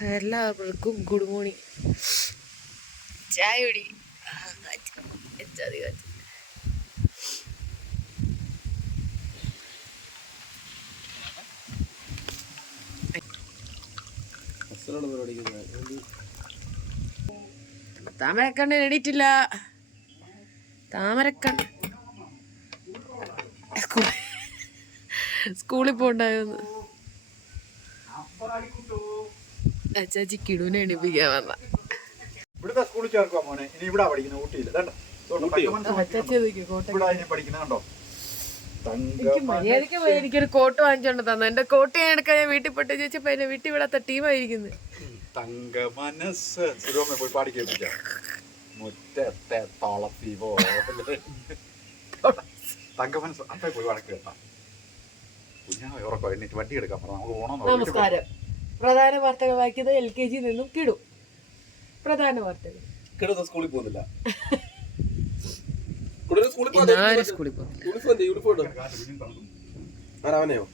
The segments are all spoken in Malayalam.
എല്ലാവർക്കും ഗുഡ് മോർണിംഗ് ചായ കുടി. എച്ചാതി. താമരക്കണ്ണ് എണീറ്റില്ല താമരക്കണ്ണ്. സ്കൂ- സ്കൂളിൽ പോണ്ടായിരുന്നു. അച്ചാച്ചി കിടുവിനെ എണിപ്പിക്കാൻ വന്ന. ഇവിടുത്തെ സ്കൂളിൽ ചേർക്കുക മോനെ. ഇനി ഇവിടെ പഠിക്കുന്നത് ഊട്ടിയിൽ കണ്ടോ? എനിക്ക് മര്യാദയ്ക്ക് പോയി എനിക്കൊരു കോട്ട് വാങ്ങിച്ചോണ്ട് തന്നു. എന്റെ കോട്ട് ഞാൻ എടുക്കാൻ ഞാൻ വീട്ടിൽ പെട്ട് ചോദിച്ചപ്പോ എന്നെ വീട്ടിൽ വിടാത്ത ടീമായിരിക്കുന്നത് തങ്ക മനസ്സ് സുരൂപമേ പോയി പാടി കേൾപ്പിച്ച മുറ്റത്തെ തോളത്തി പോലെ. തങ്ക മനസ്സ് അപ്പേ പോയി വടക്ക് കേട്ടാ കുഞ്ഞാ ഉറക്കോ എന്നിട്ട് വണ്ടി എടുക്കാൻ പറഞ്ഞു നമുക്ക് പോകണമെന്ന് നമസ്കാരം. പ്രധാന വാർത്തകൾ വായിക്കുന്നത് എൽ കെ ജി നിന്നും കിടും. പ്രധാന വാർത്തകൾ. കിടന്ന് സ്കൂളിൽ പോകുന്നില്ല. സ്കൂളിൽ പോകുന്നില്ല ഞാൻ സ്കൂളിൽ പോകും. യൂണിഫോം എന്ത് യൂണിഫോം ഇട്ടോ ആരാവനെയോ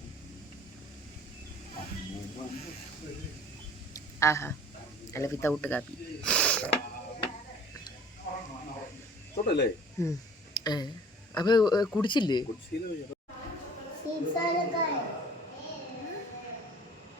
ആഹാ. അല്ല വിത്തൗട്ട് കാപ്പി തൊട്ടല്ലേ? അപ്പൊ ഏ, കുടിച്ചില്ലേ?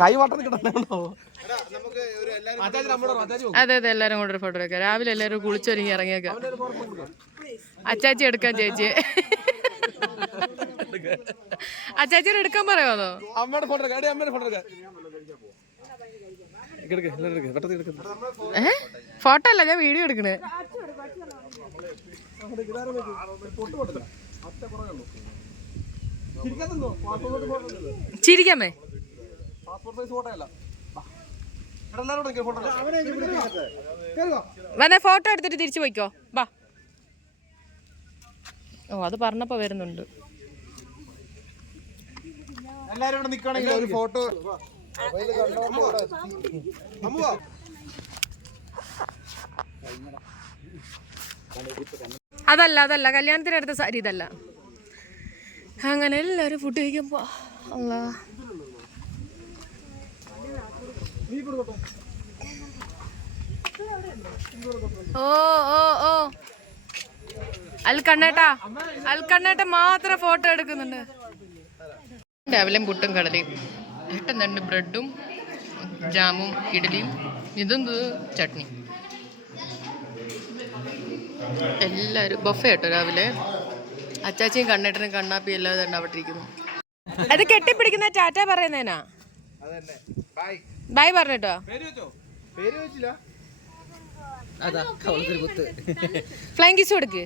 കൈ വട്ടം അതെ അതെ എല്ലാരും കൂടെ ഒരു ഫോട്ടോ എടുക്കാം. രാവിലെ എല്ലാരും കുളിച്ചൊരുങ്ങി ഇറങ്ങിയേക്കാം. അച്ചാച്ചി എടുക്കാൻ ചേച്ചി. അച്ചാച്ചിയുടെ എടുക്കാൻ പറയാമോ അമ്മയുടെ ഫോട്ടോ എടുക്കാം എടീ, അമ്മയുടെ ഫോട്ടോ എടുക്ക്. ഫോട്ടോ അല്ല ഞാൻ വീഡിയോ എടുക്കണേ ചിരിക്കാത്തെന്തോ? പാസ്പോർട്ട് ഫോട്ടോ എടുക്ക്. ചിരിക്കാമേ. വാ. വാ. വന്നെ ഫോട്ടോ എടുത്തിട്ട് തിരിച്ചു പോയിക്കോ. ബാ. ഓ അത് പറഞ്ഞപ്പോ വരുന്നുണ്ട്. എല്ലാരും ഇവിടെ ഒരു ഫോട്ടോ. വാ. അതല്ല അതല്ല. കല്യാണത്തിന് അടുത്ത സാരി ഇതല്ല. അങ്ങനെ എല്ലാവരും ഫുഡ് കഴിക്കുമ്പോ അല്ല ഓ ഓ ഓ. അൽ അൽക്കണ്ണേട്ട അൽ കണ്ണേട്ട മാത്രം ഫോട്ടോ എടുക്കുന്നുണ്ട്. രാവിലെ പുട്ടും കടലയും. ഏട്ടൻ രണ്ട് ബ്രെഡും ജാമും ഇഡലിയും ഇതെന്ത് ചട്നി. എല്ലാവരും ബഫേ കേട്ടോ രാവിലെ. അച്ചാച്ചിയും കണ്ണേട്ടനും കണ്ണാപ്പി എല്ലാവരും തന്നെ അവിടെ ഇരിക്കുന്നു അത് കെട്ടിപ്പിടിക്കുന്ന ടാറ്റ പറയുന്നേനാ? ബൈ പറഞ്ഞിട്ടോ? ഫ്ലൈങ് കിസ് കൊടുക്ക്.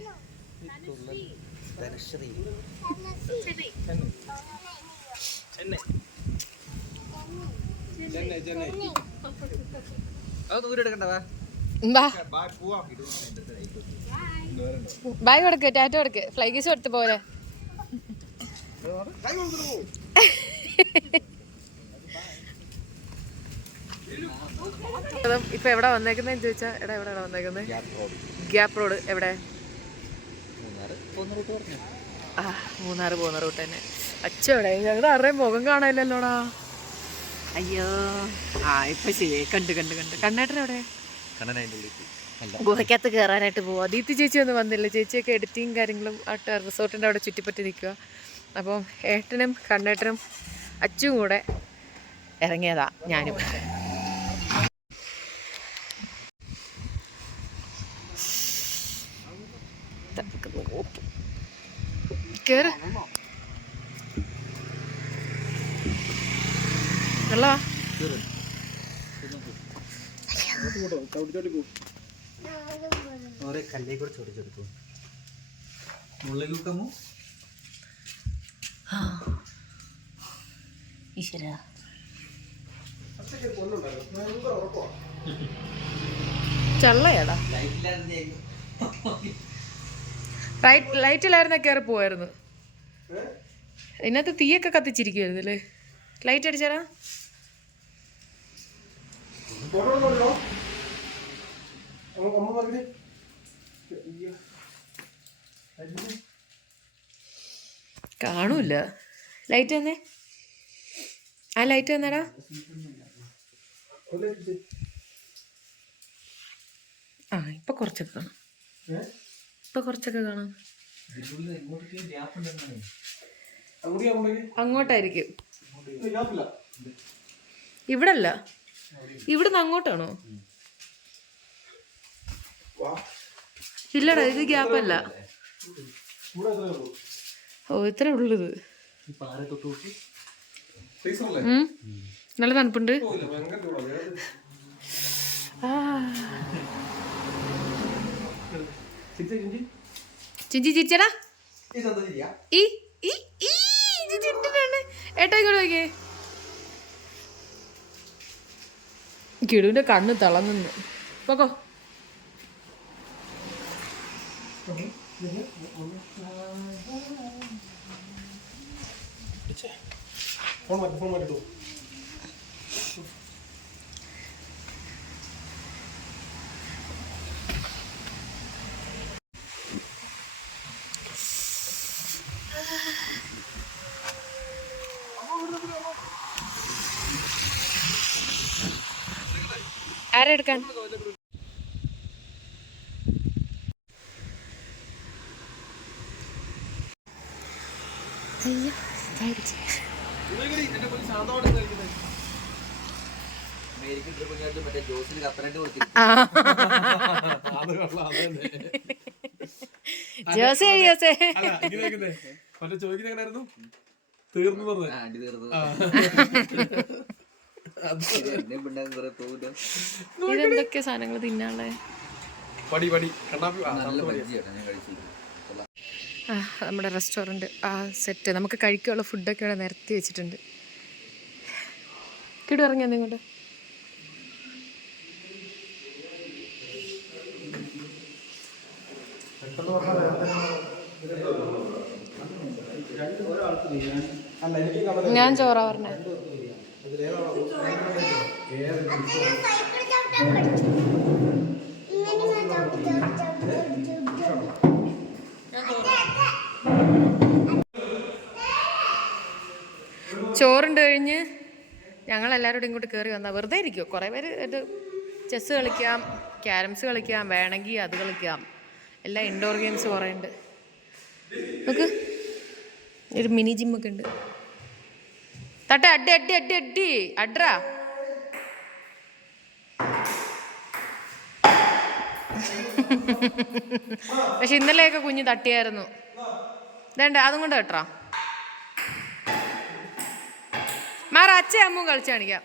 ചെന്നൈ. ചെന്നൈ ബാ ബൈ കൊടുക്ക് ടാറ്റ കൊടുക്ക്. ഫ്ലൈ കിസ് കൊടുത്ത് പോലെ ഇപ്പൊ എവിടെ വന്നേക്കുന്നതെന്ന് ചോദിച്ചാ എടാ എവിടെ? വന്നേക്കുന്നത് ഗ്യാപ്പ് റോഡ് എവിടെ ആ മൂന്നാറ് പോകുന്ന റൂട്ട് തന്നെ. അച്ഛ എവിടെ ഞങ്ങളുടെ ആരുടെയും മുഖം കാണാനില്ലല്ലോടാ? അയ്യോ. ആ ഇപ്പൊ ശരി. കണ്ട് കണ്ട് കണ്ട്. കണ്ണേട്ടൻ എവിടെ? ഗുഹയ്ക്കകത്ത് കയറാനായിട്ട് പോവാ. ദീപ്തി ചേച്ചി ഒന്നും വന്നില്ല. ചേച്ചിയൊക്കെ എഡിറ്റിങ് കാര്യങ്ങളും ആ റിസോർട്ടിന്റെ അവിടെ ചുറ്റിപ്പറ്റി നിൽക്കുക അപ്പം ഏട്ടനും കണ്ണേട്ടനും അച്ചും കൂടെ ഇറങ്ങിയതാ ഞാനും. കേറ്. വെള്ളവാ. കല്ലേ കൂടെ ചൊടിച്ചെടുത്തു മുള്ളിൽ വെക്കാമോ ഈശ്വര. ചള്ളയാടാ. റൈറ്റ് ലൈറ്റിലായിരുന്ന കയറി പോവായിരുന്നു. ഇതിനകത്ത് തീയൊക്കെ കത്തിച്ചിരിക്കുവായിരുന്നു അല്ലേ? ലൈറ്റ് അടിച്ചാടാ. കാണൂല. ലൈറ്റ് തന്നെ ആ ലൈറ്റ് തന്നെടാ ആ ഇപ്പൊ കുറച്ചൊക്കെ കാണാം. ഇപ്പൊ കുറച്ചൊക്കെ കാണാം. അങ്ങോട്ടായിരിക്കും. ഇവിടെ അല്ല ഇവിടുന്ന് അങ്ങോട്ടാണോ? ഇല്ലടാ ഇത് ഗ്യാപ്പ് അല്ല. ഓ ഇത്രേ ഉള്ളത്. ഇത് നല്ല തണുപ്പുണ്ട്. ചിഞ്ചി ചിരിച്ചടാ ഈ ഈ ഈ ഇത് ചിരിച്ചിട്ടാണ്. ഏട്ടാ ഇങ്ങോട്ട് നോക്കിയേ. കിടുവിന്റെ കണ്ണ് തിളങ്ങുന്നു. പോക്കോ. ഫോൺ മാറ്റി ഫോൺ മാറ്റിട്ടു ആരെടുക്കാൻ അയ്യോ ഇതായിരിക്കും. എന്റെ പോലെ ശാന്തമായിട്ട് കഴിക്കുന്നത് അമേരിക്കൻ ട്രിപ്പിനകത്ത് മറ്റേ ജോസിന് കപ്പലണ്ടി കൊടുത്തി ആ. അത് കൊള്ളാം അത് തന്നെ ജോസേ ജോസേ. അല്ല ഇങ്ങനെ കേൾക്കുന്നേ മറ്റേ ചോദിക്കുന്ന എങ്ങനെയായിരുന്നു തീർന്നു ഇതെന്തൊക്കെ സാധനങ്ങൾ തിന്നാളെ പടി പടി. കണ്ണാപ്പി നല്ല പരിചയം. ഞാൻ കഴിച്ചിരിക്കുന്നത് നമ്മുടെ റെസ്റ്റോറന്റ് ആ സെറ്റ്. നമുക്ക് കഴിക്കാനുള്ള ഫുഡൊക്കെ ഇവിടെ നിരത്തി വെച്ചിട്ടുണ്ട്. കിടു ഇറങ്ങി നിങ്ങോട്ട് അല്ല എനിക്ക് കടല ഞാൻ ചോറാ പറഞ്ഞേ ചോറുണ്ട് കഴിഞ്ഞ് ഞങ്ങൾ എല്ലാവരും ഇങ്ങോട്ട് കയറി വന്നാൽ വെറുതെ ഇരിക്കുമോ കുറേ പേര് ഇത് ചെസ്സ് കളിക്കാം ക്യാരംസ് കളിക്കാം വേണമെങ്കിൽ അത് കളിക്കാം. എല്ലാ ഇൻഡോർ ഗെയിംസ് കുറേ ഉണ്ട്. നമുക്ക് ഒരു മിനി ജിമ്മൊക്കെ ഉണ്ട്. തട്ട അടി അടി അടി അടി. അഡ്രാ പക്ഷെ ഇന്നലെയൊക്കെ കുഞ്ഞ് തട്ടിയായിരുന്നു. ഇതേണ്ട അതും കൊണ്ട് കേട്ടോ മാറ അച്ഛ അമ്മും കളിച്ച് കാണിക്കാം.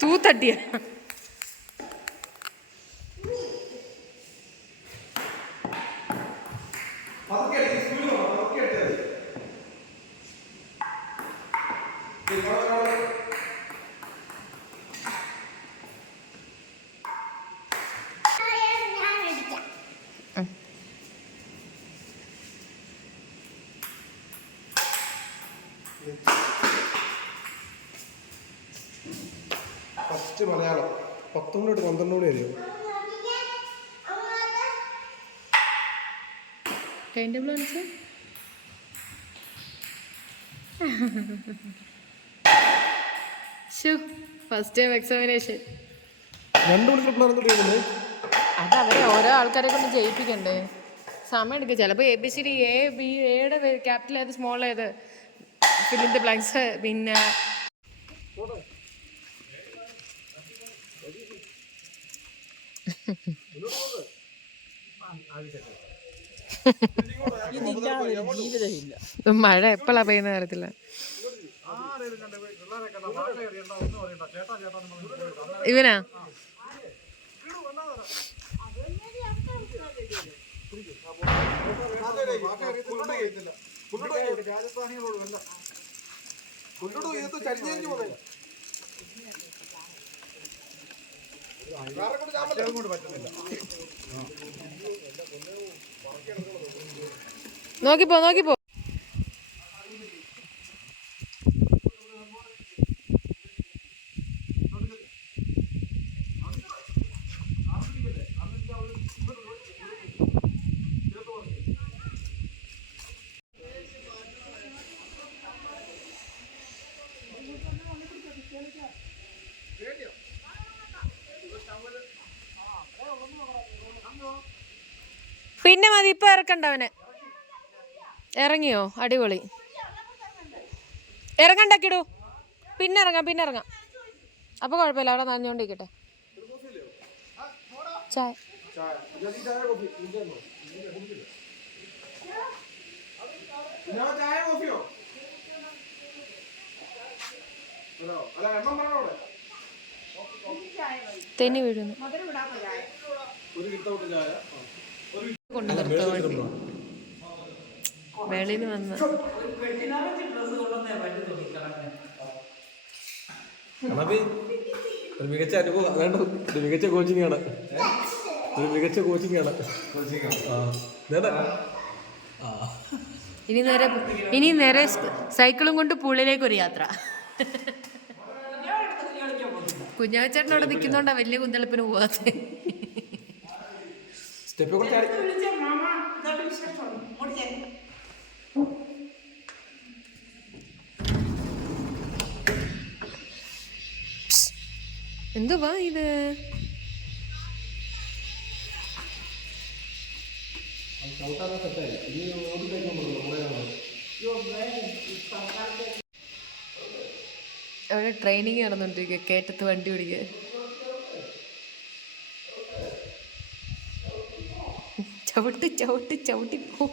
തൂത്തട്ടിയ ഫസ്റ്റ് മലയാളം പത്ത് മണി തൊട്ട് പന്ത്രണ്ട് മണി വരെയോ ടൈം ടേബിൾ കാണിച്ചു ഫസ്റ്റ് ടൈം എക്സാമിനേഷൻ രണ്ട് മണിക്കൂർ അത് അവരെ ഓരോ ആൾക്കാരെ കൊണ്ട് ജയിപ്പിക്കണ്ടേ? സമയം എടുക്കും. ചിലപ്പോൾ A B C D A B എയുടെ ക്യാപിറ്റൽ ഏത് സ്മോൾ ഏത് ഫിലിന്റെ ബ്ലാങ്ക്സ് പിന്നെ മഴ എപ്പോഴാ പെയ്യുന്ന കാര്യത്തിൽ ഇവനാ ഇതിനകത്ത് ചരിഞ്ഞു പോന്നെ നോക്കിപ്പോ നോക്കിപ്പോ പിന്നെ ഇപ്പൊ ഇറങ്ങിയോ? അടിപൊളി. ഇറങ്ങണ്ടാക്കിടൂ. പിന്നെ ഇറങ്ങാം പിന്നെ ഇറങ്ങാം അപ്പൊ കുഴപ്പമില്ല അവിടെ നനഞ്ഞോണ്ടിരിക്കട്ടെ. ചായ. തെന്നി വീഴുന്നു. ഒരു വിത്തൗട്ട് ചായ. കൊണ്ട് നിർത്താൻ വേണ്ടി വെളിയിൽ വന്ന്. ഒരു മികച്ച അനുഭവം. വേണ്ട ഒരു മികച്ച കോച്ചിങ് ആണ്. ഒരു മികച്ച കോച്ചിങ് ആണ്. ഇനി നേരെ ഇനി നേരെ സൈക്കിളും കൊണ്ട് പുള്ളിലേക്ക് ഒരു യാത്ര. കുഞ്ഞാച്ചേട്ടനോട് അവിടെ നിൽക്കുന്നോണ്ടാ വലിയ കുന്തളിപ്പിന് പോവാത്തെ. സ്റ്റെപ്പ് കൂടെ ചാടി എന്തുവാ ഇത് അവിടെ ട്രെയിനിങ് നടന്നുകൊണ്ടിരിക്കുക കേട്ടത്ത് വണ്ടി ഓടിക്കുക ചവിട്ട് ചവിട്ട് ചവിട്ടി പോ.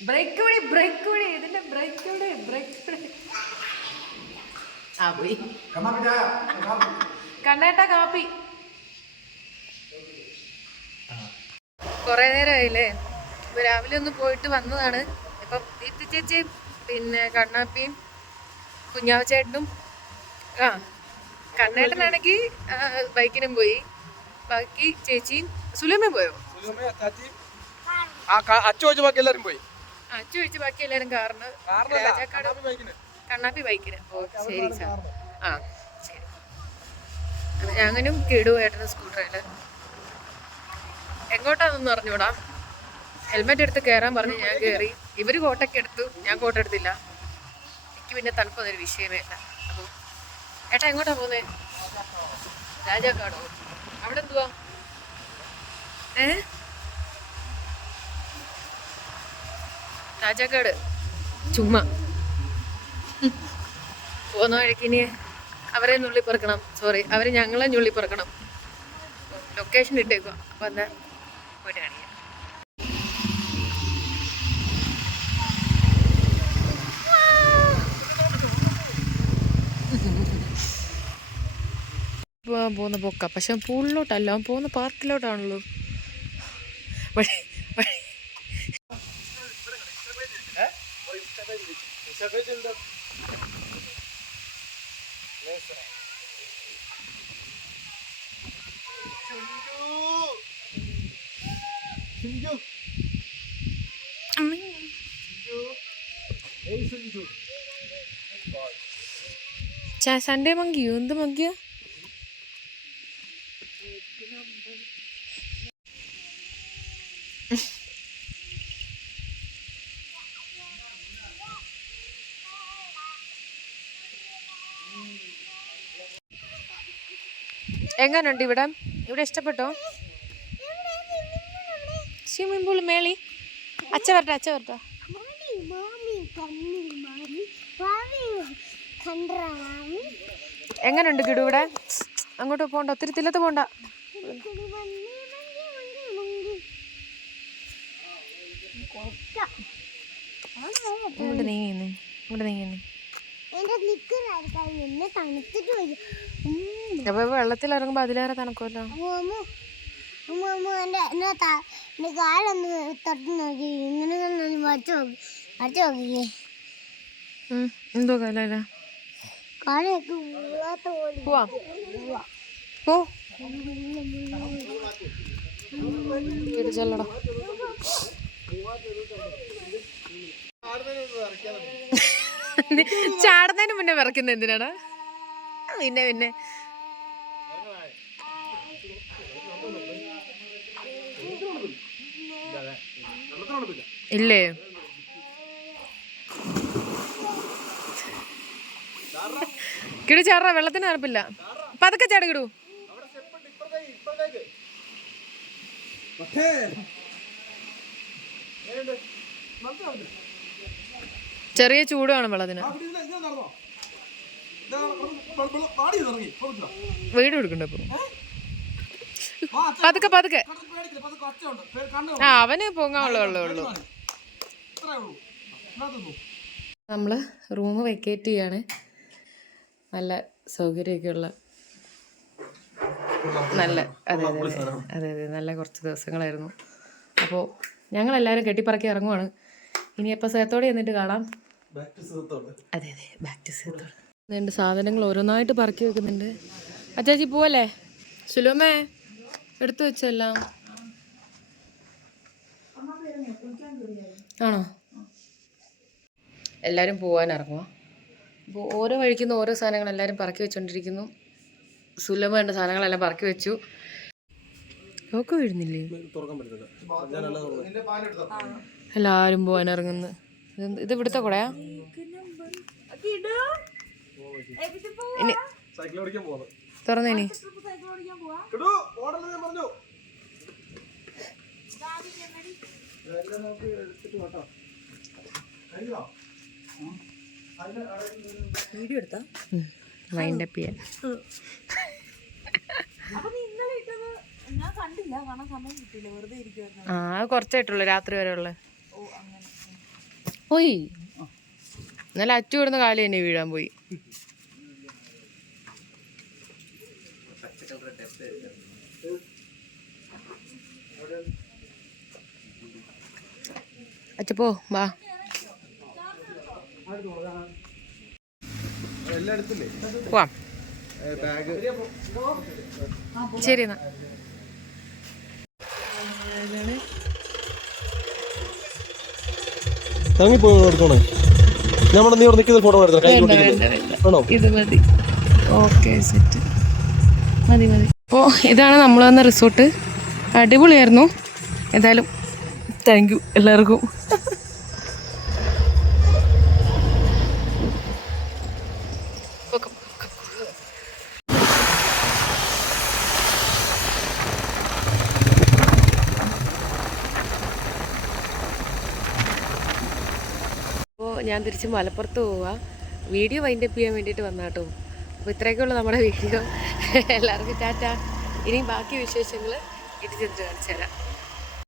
ബ്രേക്ക് വിളി ബ്രേക്ക് വിളി ഇതിന്റെ ബ്രേക്ക് വിളി ബ്രേക്ക് വിളി ആ പോയി കണ്ണേട്ട കാപ്പി കൊറേ നേരമായില്ലേ ഇപ്പൊ രാവിലെ ഒന്ന് പോയിട്ട് വന്നതാണ്. ഇപ്പം ദീപ്തി ചേച്ചിയും പിന്നെ കണ്ണാപ്പിയും കുഞ്ഞാവ് ചേട്ടനും ആ കണ്ണേട്ടനാണെങ്കിൽ ബൈക്കിനും പോയി. ബാക്കി ചേച്ചിയും സുലമയും പോയോ അച്ചു വെച്ച് ബാക്കി എല്ലാരും പോയി. അച്ചു ഒഴിച്ച് ബാക്കി എല്ലാരും കാറിന്. കണ്ണാപ്പി ബൈക്കിന്. ഓ ശരി സാർ. ആ ശരി. ഞാനും കിടു ഏട്ടന് സ്കൂട്ടറിൽ എങ്ങോട്ടാണെന്ന് പറഞ്ഞൂടാ ഹെൽമെറ്റ് എടുത്ത് കയറാൻ പറഞ്ഞ് ഞാൻ കയറി ഇവർ കോട്ടൊക്കെ എടുത്തു. ഞാൻ കോട്ട എടുത്തില്ല. എനിക്ക് പിന്നെ തണുപ്പ് അതൊരു വിഷയമേ അല്ല അപ്പോൾ ഏട്ടാ എങ്ങോട്ടാ പോകുന്നത് രാജാക്കാടോ? അവിടെ എന്തുവാ? ഏ? രാജാക്കാട്. ചുമ്മാ. പോകുന്ന വഴിക്ക് ഇനി അവരെ നുള്ളി പറക്കണം സോറി അവരെ ഞങ്ങളെ ഞുള്ളി പറക്കണം ലൊക്കേഷൻ ഇട്ടേക്കുക അപ്പം എന്താ പോയിട്ട് പോവാൻ പോകുന്ന പൊക്ക. പക്ഷെ പൂളിലോട്ടല്ല അവൻ പോകുന്ന പാർക്കിലോട്ടാണല്ലോ. വഴി വഴി. സൺഡേ മങ്കിയോ? എന്ത് മങ്കിയോ? എങ്ങനുണ്ട് ഇവിടെ? ഇവിടെ ഇഷ്ടപ്പെട്ടോ? സ്വിമ്മിംഗ് പൂൾ മേളി. അച്ഛ വരട്ടെ അച്ഛ വരട്ടെ. എങ്ങനുണ്ട് കിടു ഇവിടെ? അങ്ങോട്ട് പോണ്ട ഒത്തിരി തില്ലത്ത് പോണ്ട. ഇങ്ങോട്ട് നീങ്ങിന്നേ ഇങ്ങോട്ട് എന്നെ തണുത്തിട്ട് അപ്പൊ വെള്ളത്തിൽ ഇറങ്ങുമ്പോ അതിലേറെ തണുക്കുമല്ലോ കാലൊന്ന് തൊട്ട് നോക്കി. ഇങ്ങനെ നോക്കി നോക്കിയേ എന്തോ കലല്ല കാലൊക്കെ പോവാം. പോ. ചെല്ലടാ. ചാടുന്നതിന് മുന്നേ വിറക്കുന്ന എന്തിനാടാ? പിന്നെ പിന്നെ. ഇല്ലേ? കിടു ചാറ വെള്ളത്തിന് അറപ്പില്ല പതുക്കെ ചാട് കിടു. ചെറിയ ചൂട് കാണും വെള്ളത്തിന്. വീട് കൊടുക്കണ്ട പതുക്കെ പതുക്കെ. ആ അവന് പൊങ്ങാനുള്ള ഉള്ളേ. ഉള്ളൂ നമ്മൾ റൂം വെക്കേറ്റ് ചെയ്യാണ്. നല്ല സൗകര്യമൊക്കെ ഉള്ള നല്ല അതെ അതെ അതെ അതെ നല്ല കുറച്ച് ദിവസങ്ങളായിരുന്നു. അപ്പോൾ ഞങ്ങൾ ഞങ്ങളെല്ലാവരും കെട്ടിപ്പറക്കി ഇറങ്ങുവാണ്. ഇനി എപ്പോൾ സേത്തോടെ എന്നിട്ട് കാണാം? അതെ അതെ ബാക്ക് ടു സേത്തോടെ. രണ്ട് സാധനങ്ങൾ ഓരോന്നായിട്ട് പറക്കി വെക്കുന്നുണ്ട്. അച്ചാച്ചി പോവല്ലേ? സുലോമേ എടുത്തു വെച്ചെല്ലാം. ആണോ? എല്ലാവരും പോകാൻ ഇറങ്ങുക അപ്പോൾ ഓരോ വഴിക്കുന്ന ഓരോ സാധനങ്ങൾ എല്ലാവരും പറക്കി വെച്ചുകൊണ്ടിരിക്കുന്നു സുലഭ വേണ്ട സാധനങ്ങളെല്ലാം പറക്കി വെച്ചു. വീഴുന്നില്ലേ? ഞാനല്ല തുറന്നത് എല്ലാവരും പോകാൻ ഇറങ്ങുന്നു. ഇത് ഇവിടുത്തെ കൂടെയാ? ഇനി സൈക്കിൾ ഓടിക്കാൻ പോകുന്നത് തുറന്നേനി എടോ ഓടല്ലേ ഞാൻ പറഞ്ഞു വൈൻഡ് അപ്പ് ചെയ്യാൻ. ആ. അത് കുറച്ചായിട്ടുള്ളു രാത്രി വരെ ഉള്ള. ഓയ് ഇന്നലെ അച്ചു വിടുന്ന കാലം തന്നെ വീഴാൻ പോയി. അച്ചപ്പോ വാ. പോവാം. ശരി എന്നാ. ഇറങ്ങിപ്പോയി എടുത്തോണേ നമ്മുടെ നീ നിൽക്കുന്ന ഫോട്ടോ ആണോ? ഇത് മതി. ഓക്കെ സെറ്റ് മതി മതി. അപ്പോൾ ഇതാണ് നമ്മൾ വന്ന റിസോർട്ട് അടിപൊളിയായിരുന്നു. എന്തായാലും താങ്ക് യു എല്ലാവർക്കും. ഞാൻ തിരിച്ച് മലപ്പുറത്ത് പോവാ. വീഡിയോ വൈൻഡപ്പ് ചെയ്യാൻ വേണ്ടിയിട്ട് വന്നാട്ടോ അപ്പോൾ ഇത്രയൊക്കെയുള്ളൂ നമ്മുടെ വീഡിയോ. എല്ലാവർക്കും ടാറ്റ. ഇനി ബാക്കി വിശേഷങ്ങൾ ഇട്ട് ചെന്ന് കാണിച്ചു തരാം.